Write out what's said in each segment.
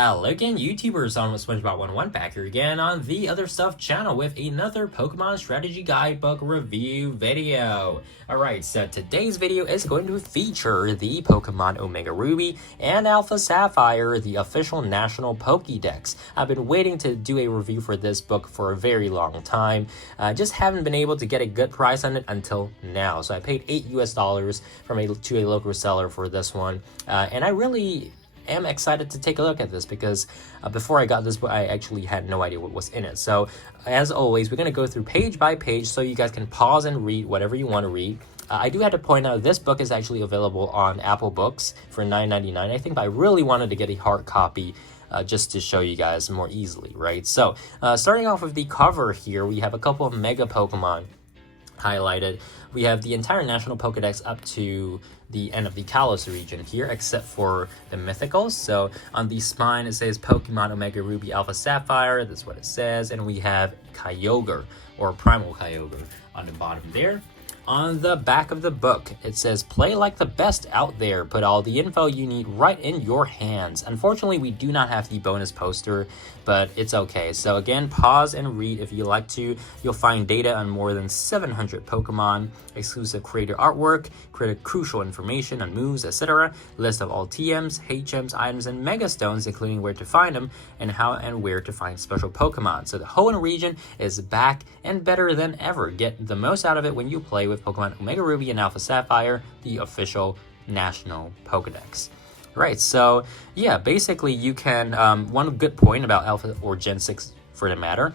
Hello again, YouTubers, on with SpongeBob101 back here again on the Other Stuff channel with another Pokemon Strategy Guidebook review video. Alright, so today's video is going to feature the Pokemon Omega Ruby and Alpha Sapphire, the official national Pokédex. I've been waiting to do a review for this book for a very long time. Just haven't been able to get a good price on it until now. So I paid $8 to a local seller for this one, and I really am excited to take a look at this because before I got this book, I actually had no idea what was in it. So as always, we're going to go through page by page so you guys can pause and read whatever you want to read. I do have to point out this book is actually available on Apple Books for $9.99, I think, but I really wanted to get a hard copy just to show you guys more easily, right? So starting off with the cover here, we have a couple of Mega Pokemon highlighted. We have the entire national Pokedex up to the end of the Kalos region here, except for the mythicals. So on the spine, it says Pokemon Omega Ruby Alpha Sapphire. That's what it says. And we have Kyogre, or Primal Kyogre, on the bottom there. On the back of the book, it says, play like the best out there. Put all the info you need right in your hands. Unfortunately, we do not have the bonus poster, but it's okay. So again, pause and read if you like to. You'll find data on more than 700 Pokemon, exclusive creator artwork, crucial information on moves, etc. List of all TMs, HMs, items, and Mega Stones, including where to find them and how and where to find special Pokemon. So the Hoenn region is back and better than ever. Get the most out of it when you play with Pokemon Omega Ruby and Alpha Sapphire, the official national Pokedex. Right, so yeah, basically you can, one good point about Alpha or Gen 6 for the matter,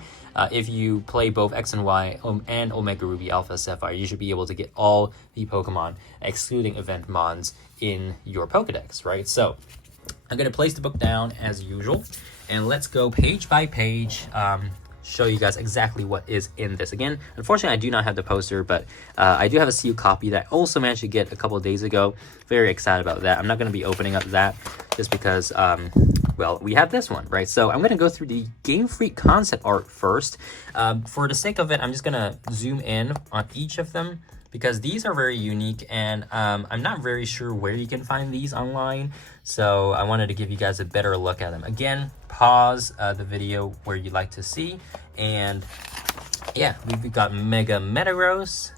if you play both X and Y and Omega Ruby Alpha Sapphire, you should be able to get all the Pokemon, excluding event mons, in your Pokedex, right? So I'm going to place the book down as usual, and let's go page by page, show you guys exactly what is in this. Again, unfortunately, I do not have the poster, but I do have a sealed copy that I also managed to get a couple of days ago. Very excited about that. I'm not going to be opening up that just because, well, we have this one, right? So I'm going to go through the Game Freak concept art first. For the sake of it, I'm just going to zoom in on each of them because these are very unique, and I'm not very sure where you can find these online. So I wanted to give you guys a better look at them. Again, pause the video where you'd like to see. And yeah, we've got Mega Metagross,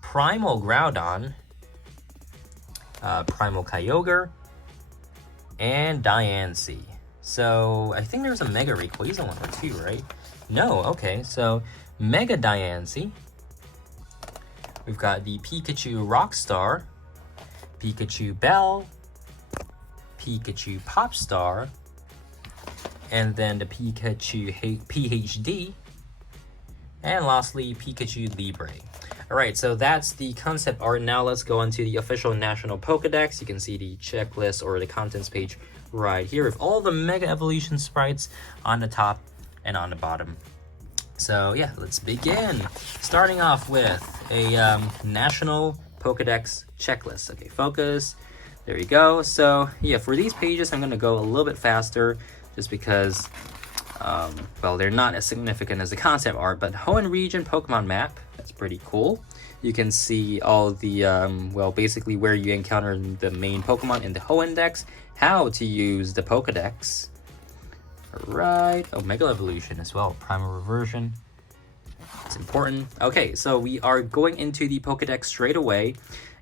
Primal Groudon, Primal Kyogre, and Diancie. So I think there's a Mega Rayquaza one too, right? No, okay, so Mega Diancie. We've got the Pikachu Rockstar, Pikachu Bell, Pikachu Popstar, and then the Pikachu PhD, and lastly, Pikachu Libre. Alright, so that's the concept art. Now let's go on to the official national Pokedex. You can see the checklist or the contents page right here with all the Mega Evolution sprites on the top and on the bottom. So yeah, let's begin. Starting off with a national Pokedex checklist. Okay, focus. There you go. So yeah, for these pages, I'm going to go a little bit faster just because, well, they're not as significant as the concept art, but Hoenn region Pokemon map, that's pretty cool. You can see all the, well, basically where you encounter the main Pokemon in the Hoenn Dex, how to use the Pokedex. Alright, Omega Evolution as well, Primal Reversion. It's important. Okay, so we are going into the Pokedex straight away,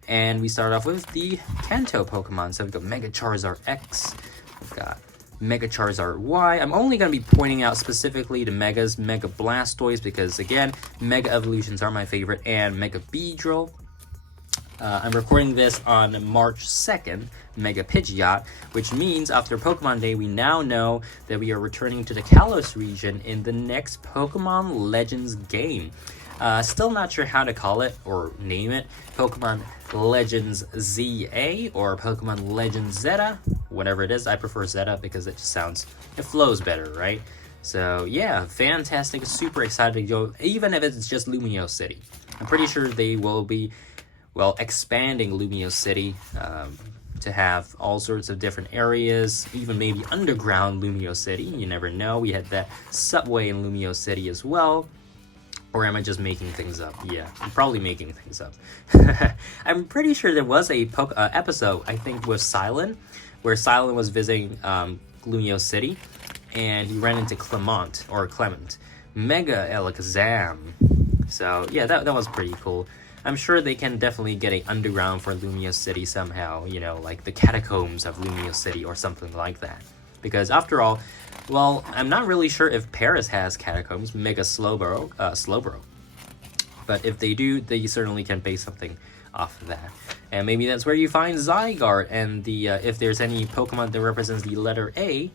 and we start off with the Kanto Pokemon. So we've got Mega Charizard X, we've got Mega Charizard Y. I'm only going to be pointing out specifically the Megas, Mega Blastoise, because again, Mega Evolutions are my favorite, and Mega Beedrill. I'm recording this on March 2nd, Mega Pidgeot, which means after Pokemon Day, we now know that we are returning to the Kalos region in the next Pokemon Legends game. Still not sure how to call it or name it. Pokemon Legends ZA or Pokemon Legends Zeta, whatever it is. I prefer Zeta because it just sounds, it flows better, right? So yeah, fantastic, super excited to go, even if it's just Lumio City. I'm pretty sure they will be, well, expanding Lumio City to have all sorts of different areas, even maybe underground Lumio City. You never know. We had that subway in Lumio City as well. Or am I just making things up? Yeah, I'm probably making things up. I'm pretty sure there was a episode, I think, with Silent, where Silent was visiting Lumio City, and he ran into Clement, Mega Alakazam. So yeah, that was pretty cool. I'm sure they can definitely get a underground for Lumio City somehow, you know, like the catacombs of Lumio City or something like that. Because after all, well, I'm not really sure if Paris has catacombs, Mega Slowbro. But if they do, they certainly can base something off of that. And maybe that's where you find Zygarde, and the if there's any Pokemon that represents the letter A,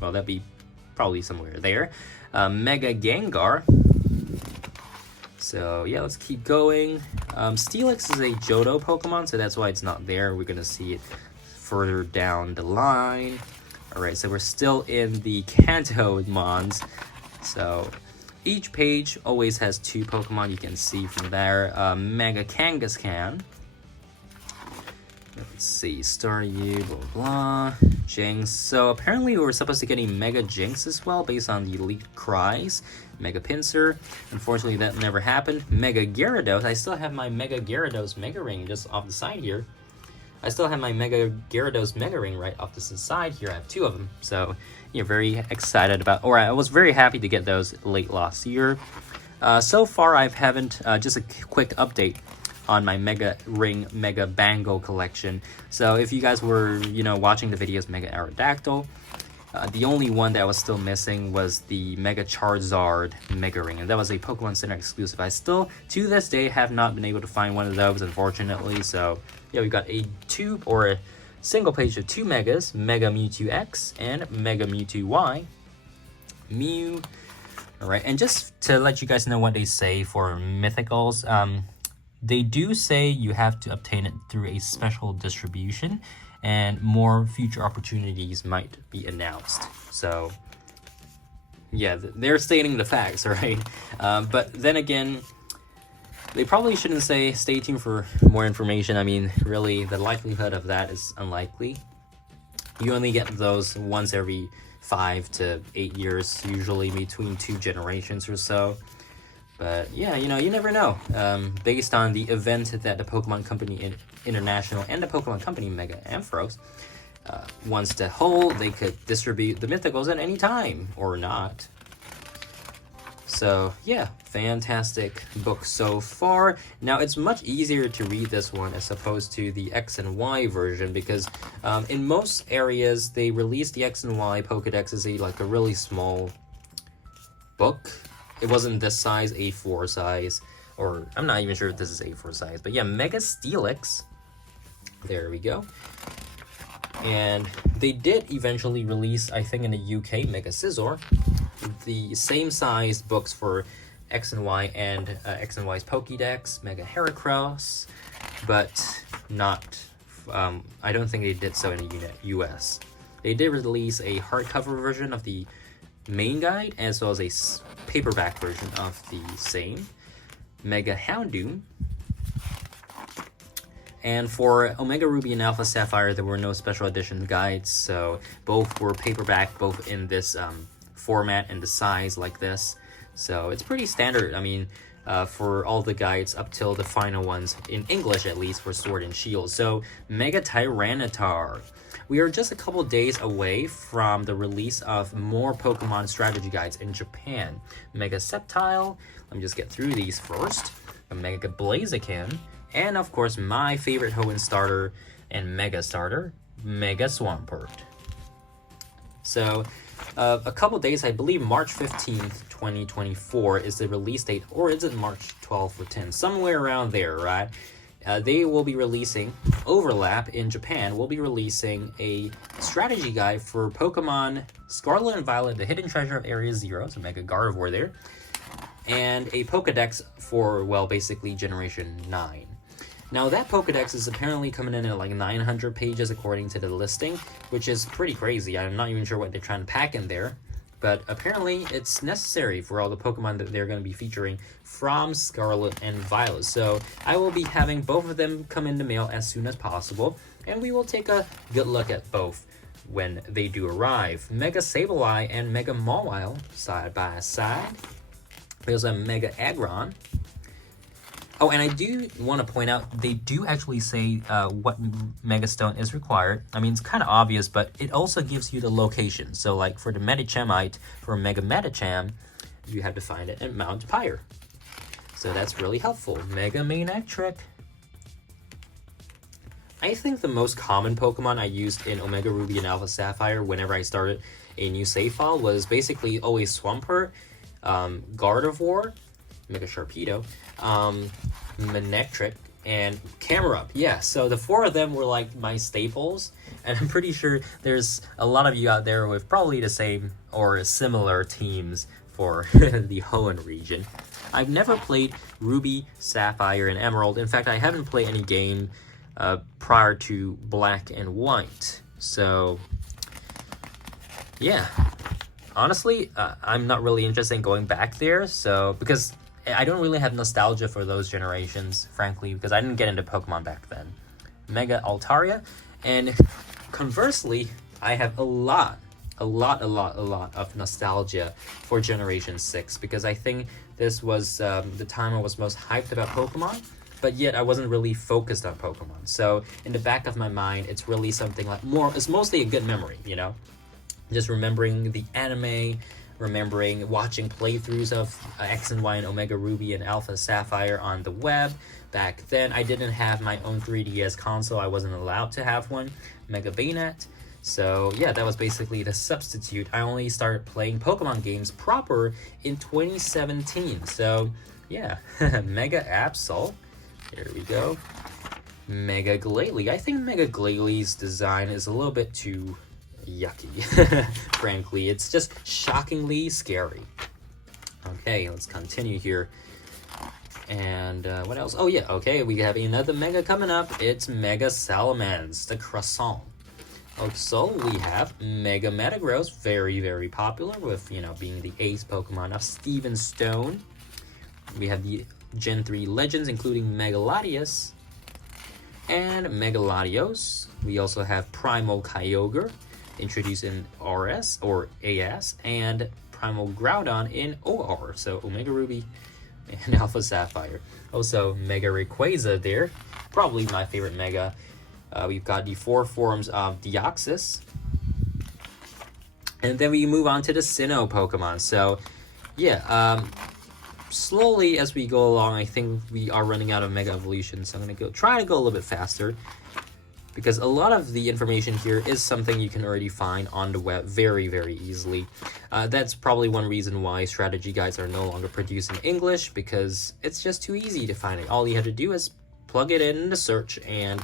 well, that'd be probably somewhere there. Mega Gengar. So yeah, let's keep going. Steelix is a Johto Pokemon, so that's why it's not there. We're gonna see it further down the line. Alright, so we're still in the Kanto Mons. So each page always has 2 Pokemon, you can see from there. Mega Kangaskhan. Let's see, Staryu, blah blah. Jinx. So apparently we were supposed to get a Mega Jinx as well, based on the leaked cries. Mega Pinsir. Unfortunately, that never happened. Mega Gyarados. I still have my Mega Gyarados Mega Ring just off the side here. I still have my Mega Gyarados Mega Ring right off the side here. I have 2 of them. So, you're very excited about... Or I was very happy to get those late last year. So far, I haven't... just a quick update on my Mega Ring Mega Bango collection. So, if you guys were, you know, watching the videos Mega Aerodactyl, the only one that was still missing was the Mega Charizard Mega Ring, and that was a Pokemon Center exclusive. I still, to this day, have not been able to find one of those, unfortunately. So, yeah, we got a single page of 2 Megas, Mega Mewtwo X and Mega Mewtwo Y. Mew. Alright, and just to let you guys know what they say for Mythicals, they do say you have to obtain it through a special distribution, and more future opportunities might be announced. So, yeah, they're stating the facts, right? But then again, they probably shouldn't say stay tuned for more information. I mean, really, the likelihood of that is unlikely. You only get those once every 5 to 8 years, usually between 2 generations or so. But yeah, you know, you never know. Based on the event that the Pokemon Company International and the Pokemon Company Mega Ampharos wants to hold, they could distribute the Mythicals at any time, or not. So yeah, fantastic book so far. Now it's much easier to read this one as opposed to the X and Y version, because in most areas they release the X and Y Pokedex as a really small book. It wasn't this size, A4 size, or I'm not even sure if this is A4 size, but yeah, Mega Steelix. There we go. And they did eventually release, I think in the UK, Mega Scizor, the same size books for X and Y and X and Y's Pokédex, Mega Heracross, but not, I don't think they did so in the US. They did release a hardcover version of the main guide, as well as a paperback version of the same Mega Houndoom. And for Omega Ruby and Alpha Sapphire, there were no special edition guides, so both were paperback, both in this format and the size like this. So it's pretty standard, I mean, for all the guides up till the final ones, in English at least, for Sword and Shield. So Mega Tyranitar. We are just a couple days away from the release of more Pokemon strategy guides in Japan. Mega Sceptile, let me just get through these first. A Mega Blaziken, and of course my favorite Hoenn starter and Mega starter, Mega Swampert. So a couple days, I believe March 15th, 2024 is the release date, or is it March 12th or 10th? Somewhere around there, right? They will be releasing, Overlap in Japan will be releasing a strategy guide for Pokemon Scarlet and Violet, the Hidden Treasure of Area 0, so Mega Gardevoir there, and a Pokedex for, well, basically Generation 9. Now that Pokedex is apparently coming in at like 900 pages according to the listing, which is pretty crazy. I'm not even sure what they're trying to pack in there, but apparently it's necessary for all the Pokemon that they're going to be featuring from Scarlet and Violet. So I will be having both of them come in the mail as soon as possible, and we will take a good look at both when they do arrive. Mega Sableye and Mega Mawile side by side. There's a Mega Aggron. Oh, and I do want to point out, they do actually say what Mega Stone is required. I mean, it's kind of obvious, but it also gives you the location. So, like, for the Medichamite, for Mega Medicham, you have to find it at Mount Pyre. So that's really helpful. Mega Manectric. I think the most common Pokemon I used in Omega Ruby and Alpha Sapphire whenever I started a new save file was basically always Swampert, Gardevoir, Mega Sharpedo, Manectric, and Camerupt. Yeah, so the 4 of them were like my staples, and I'm pretty sure there's a lot of you out there with probably the same or similar teams for the Hoenn region. I've never played Ruby, Sapphire, and Emerald. In fact, I haven't played any game prior to Black and White. So, yeah. Honestly, I'm not really interested in going back there, so because I don't really have nostalgia for those generations, frankly, because I didn't get into Pokemon back then. Mega Altaria, and conversely, I have a lot of nostalgia for Generation 6, because I think this was the time I was most hyped about Pokemon, but yet I wasn't really focused on Pokemon. So in the back of my mind, it's really something like it's mostly a good memory, you know? Just remembering the anime, remembering watching playthroughs of X and Y and Omega Ruby and Alpha Sapphire on the web. Back then, I didn't have my own 3DS console. I wasn't allowed to have one. Mega Baynet. So yeah, that was basically the substitute. I only started playing Pokemon games proper in 2017. So yeah, Mega Absol. There we go. Mega Glalie. I think Mega Glalie's design is a little bit too yucky, frankly. It's just shockingly scary. Okay, let's continue here. And what else? Oh yeah, okay, we have another Mega coming up. It's Mega Salamence, the Croissant. Also, we have Mega Metagross, very popular with, you know, being the ace Pokemon of Steven Stone. We have the Gen 3 Legends, including Mega Latias and Mega Latios. We also have Primal Kyogre, introduced in RS or AS, and Primal Groudon in OR, so Omega Ruby and Alpha Sapphire. Also, Mega Rayquaza there, probably my favorite Mega. We've got the 4 forms of Deoxys. And then we move on to the Sinnoh Pokemon. So, yeah, slowly as we go along, I think we are running out of Mega Evolution. So I'm going to try to go a little bit faster, because a lot of the information here is something you can already find on the web very easily. That's probably one reason why strategy guides are no longer produced in English, because it's just too easy to find it. All you have to do is plug it in the search, and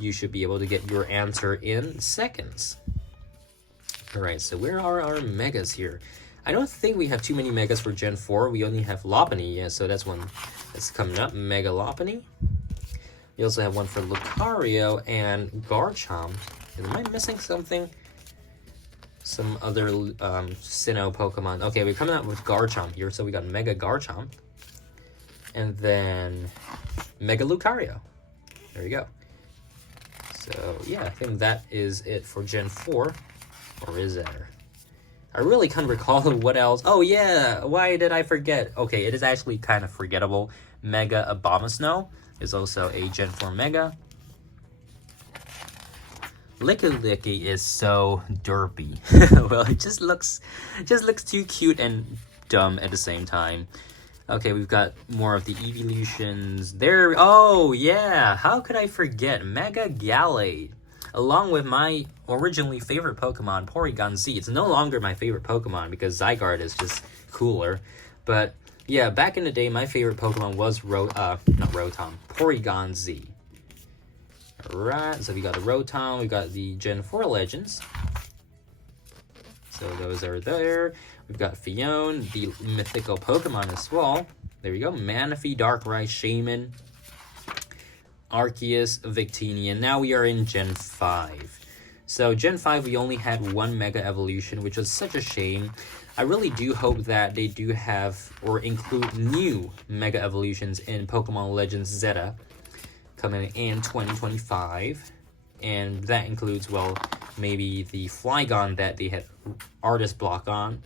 you should be able to get your answer in seconds. Alright, so where are our Megas here? I don't think we have too many Megas for Gen 4. We only have Lopunny, yeah, so that's one that's coming up. Mega Lopunny. We also have one for Lucario and Garchomp. Am I missing something? Some other Sinnoh Pokemon. Okay, we're coming out with Garchomp here, so we got Mega Garchomp. And then Mega Lucario. There we go. So, yeah, I think that is it for Gen 4. Or is there? I really can't recall what else. Oh, yeah! Why did I forget? Okay, it is actually kind of forgettable. Mega Abomasnow is also a Gen 4 Mega. Licky is so derpy. Well, it just looks too cute and dumb at the same time. Okay, we've got more of the evolutions there. Oh, yeah. How could I forget? Mega Gallade. Along with my originally favorite Pokemon, Porygon Z. It's no longer my favorite Pokemon because Zygarde is just cooler. But, yeah, back in the day, my favorite Pokemon was Porygon Z. Alright, so we got the Rotom, we got the Gen 4 Legends. So those are there. We've got Fion, the mythical Pokemon as well. There we go. Manaphy, Darkrai, Shaman, Arceus, Victini. Now we are in Gen 5. So Gen 5, we only had one Mega Evolution, which was such a shame. I really do hope that they do have or include new Mega Evolutions in Pokemon Legends Zeta coming in 2025. And that includes, well, maybe the Flygon that they had artist block on.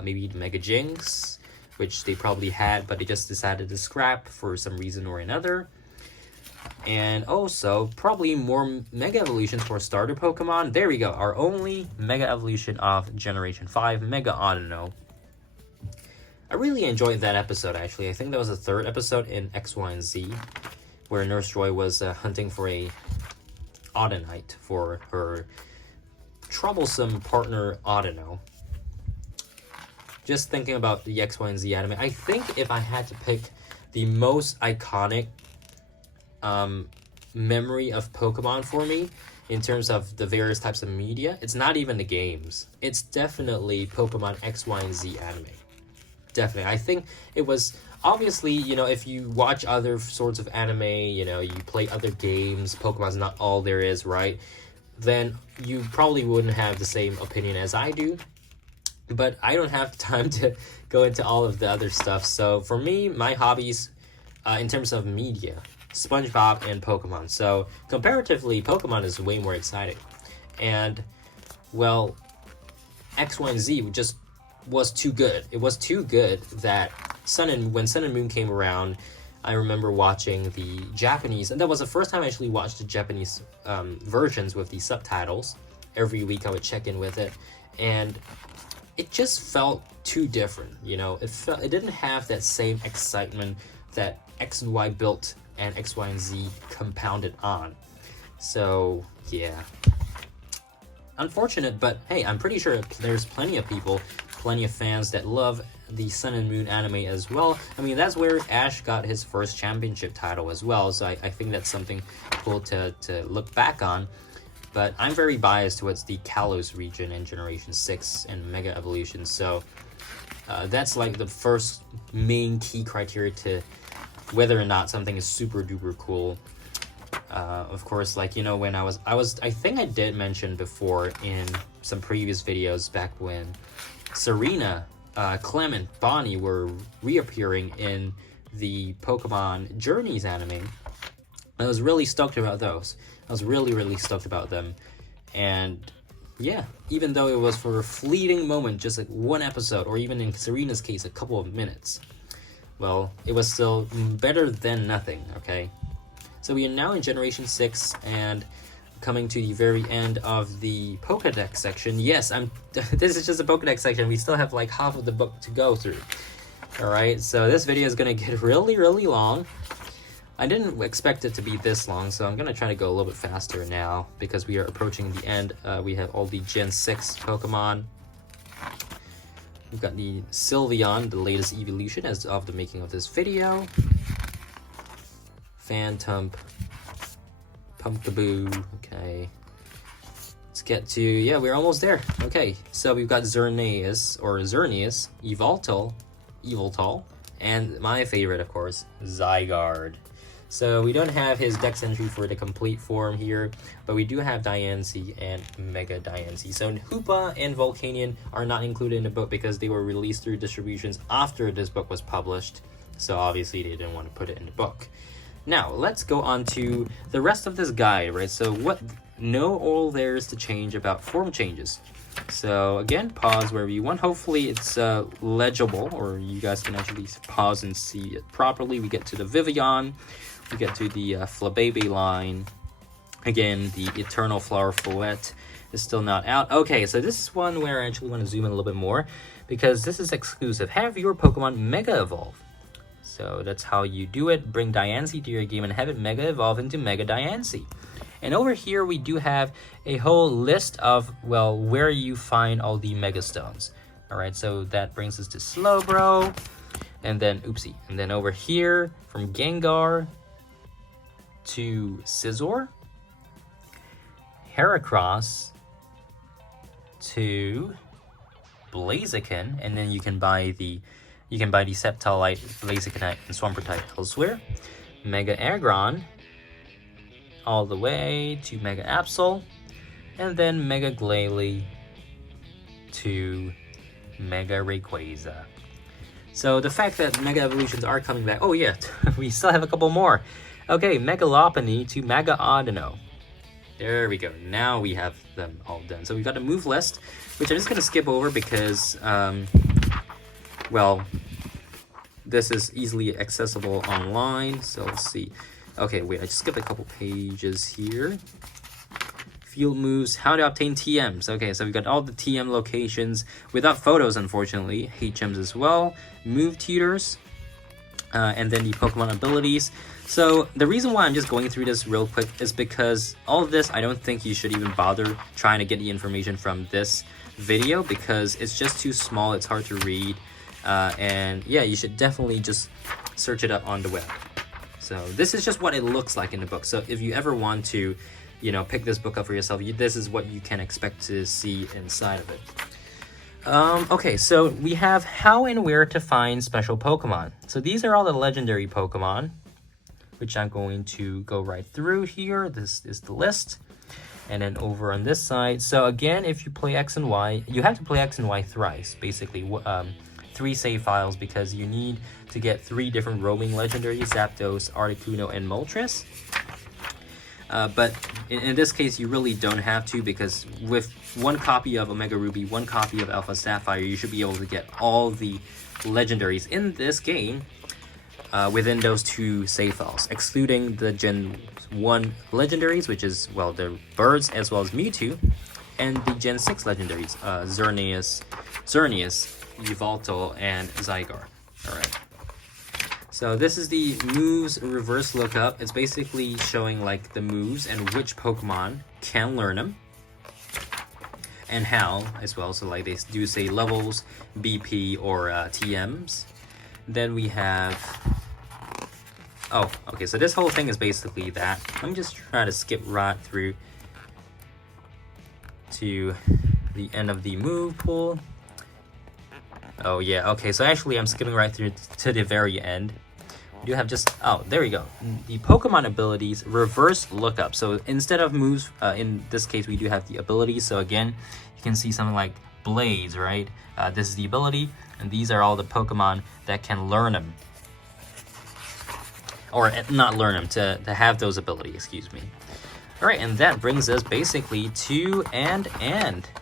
Maybe the Mega Jinx, which they probably had, but they just decided to scrap for some reason or another. And also, probably more Mega Evolutions for starter Pokemon. There we go, our only Mega Evolution of Generation 5, Mega Audino. I really enjoyed that episode, actually. I think that was the third episode in X, Y, and Z, where Nurse Joy was hunting for a Audinite for her troublesome partner Audino. Just thinking about the X, Y, and Z anime, I think if I had to pick the most iconic memory of Pokemon for me, in terms of the various types of media, it's not even the games. It's definitely Pokemon X, Y, and Z anime. Definitely. I think it was, obviously, you know, if you watch other sorts of anime, you know, you play other games, Pokemon's not all there is, right? Then you probably wouldn't have the same opinion as I do. But I don't have time to go into all of the other stuff. So for me, my hobbies, in terms of media, SpongeBob and Pokemon. So comparatively, Pokemon is way more exciting. And, well, X, Y, and Z just was too good. It was too good that when Sun and Moon came around, I remember watching the Japanese, and that was the first time I actually watched the Japanese versions with the subtitles. Every week I would check in with it, and it just felt too different, you know. It didn't have that same excitement that X and Y built and X, Y, and Z compounded on. So yeah, unfortunate, but hey, I'm pretty sure there's plenty of people, plenty of fans that love the Sun and Moon anime as well. I mean, that's where Ash got his first championship title as well, so I think that's something cool to look back on. But I'm very biased towards the Kalos region in Generation 6 and Mega Evolution, so that's like the first main key criteria to whether or not something is super duper cool. Of course, like, you know, when I think I did mention before in some previous videos back when Serena, Clement, Bonnie were reappearing in the Pokemon Journeys anime. I was really stoked about those. I was really stoked about them. And yeah, even though it was for a fleeting moment, just like one episode, or even in Serena's case, a couple of minutes, well, it was still better than nothing, okay? So we are now in Generation 6, and coming to the very end of the Pokedex section. Yes, this is just a Pokedex section. We still have like half of the book to go through. Alright, so this video is going to get really long. I didn't expect it to be this long, so I'm going to try to go a little bit faster now, because we are approaching the end. We have all the Gen 6 Pokemon. We've got the Sylveon, the latest evolution as of the making of this video. Phantom, Pumpkaboo, okay. Let's get to, yeah, we're almost there. Okay, so we've got Xerneas, Yveltal, and my favorite, of course, Zygarde. So we don't have his dex entry for the complete form here, but we do have Diancie and Mega Diancie. So Hoopa and Volcanion are not included in the book because they were released through distributions after this book was published. So obviously they didn't want to put it in the book. Now, let's go on to the rest of this guide, right? So all there is to change about form changes. So again, pause wherever you want. Hopefully it's legible, or you guys can actually pause and see it properly. We get to the Vivillon, we get to the Flabébé line. Again, the Eternal Flower Fouette is still not out. Okay, so this is one where I actually want to zoom in a little bit more, because this is exclusive. Have your Pokemon Mega Evolve. So that's how you do it. Bring Diancie to your game and have it Mega Evolve into Mega Diancie. And over here, we do have a whole list of, well, where you find all the Mega Stones. All right, so that brings us to Slowbro, and then, oopsie. And then over here, from Gengar to Scizor, Heracross to Blaziken, and then you can buy the Sceptile-Light, Blazikenite, and Swampert-type elsewhere. Mega Aggron, all the way to Mega Absol, and then Mega Glalie to Mega Rayquaza. So the fact that Mega Evolutions are coming back, oh yeah, we still have a couple more. Okay, Mega Lopunny to Mega Audino. There we go, now we have them all done. So we've got a move list, which I'm just going to skip over because, well, this is easily accessible online. So let's see. Okay, wait, I just skipped a couple pages here. Field moves, how to obtain TMs. Okay, so we've got all the TM locations without photos, unfortunately. HMs as well. Move tutors. And then the Pokemon abilities. So the reason why I'm just going through this real quick is because all of this, I don't think you should even bother trying to get the information from this video, because it's just too small, it's hard to read. And yeah, you should definitely just search it up on the web. So this is just what it looks like in the book. So if you ever want to, you know, pick this book up for yourself, this is what you can expect to see inside of it. Okay, so we have how and where to find special Pokemon. So these are all the legendary Pokemon, which I'm going to go right through here. This is the list. And then over on this side, so again, if you play X and Y, you have to play X and Y thrice, basically. 3 save files, because you need to get 3 different roaming legendaries: Zapdos, Articuno, and Moltres. But in this case, you really don't have to, because with 1 copy of Omega Ruby, 1 copy of Alpha Sapphire, you should be able to get all the legendaries in this game within those 2 save files, excluding the Gen 1 legendaries, which is, well, the birds as well as Mewtwo, and the Gen 6 legendaries, Xerneas, Yveltal, and Zygarde. Alright. So this is the moves reverse lookup. It's basically showing like the moves and which Pokemon can learn them and how as well. So like they do say levels, BP, or TMs. Then we have, oh, okay, so this whole thing is basically that. Let me just try to skip right through to the end of the move pool. Oh yeah, okay, so actually I'm skipping right through to the very end. You have just, oh, there we go. The Pokemon abilities reverse lookup. So instead of moves, in this case, we do have the abilities. So again, you can see something like Blaze, right? This is the ability, and these are all the Pokemon that can learn them. Or not learn them, to have those abilities, excuse me. All right, and that brings us basically to and.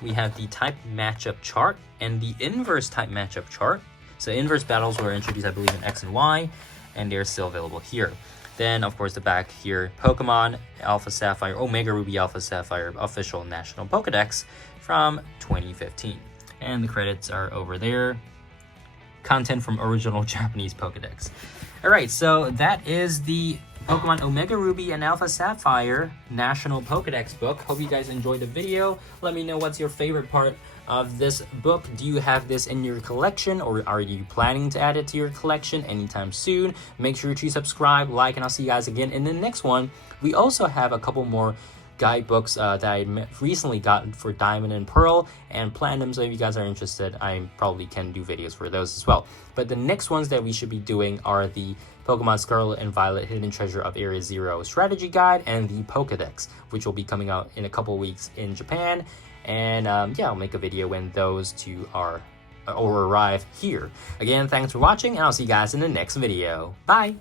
We have the type matchup chart and the inverse type matchup chart. So inverse battles were introduced, I believe, in X and Y, and they're still available here. Then, of course, the back here, Pokemon Alpha Sapphire, Omega Ruby Alpha Sapphire, official national Pokedex from 2015. And the credits are over there. Content from original Japanese Pokedex. All right, so that is the Pokemon Omega Ruby and Alpha Sapphire National Pokedex book. Hope you guys enjoyed the video. Let me know what's your favorite part of this book. Do you have this in your collection, or are you planning to add it to your collection anytime soon? Make sure to subscribe, like, and I'll see you guys again in the next one. We also have a couple more guidebooks that I recently got for Diamond and Pearl and Platinum, so if you guys are interested, I probably can do videos for those as well. But the next ones that we should be doing are the Pokemon Scarlet and Violet Hidden Treasure of Area Zero Strategy Guide and the Pokedex, which will be coming out in a couple weeks in Japan. And yeah, I'll make a video when those 2 are or arrive here. Again, thanks for watching, and I'll see you guys in the next video. Bye!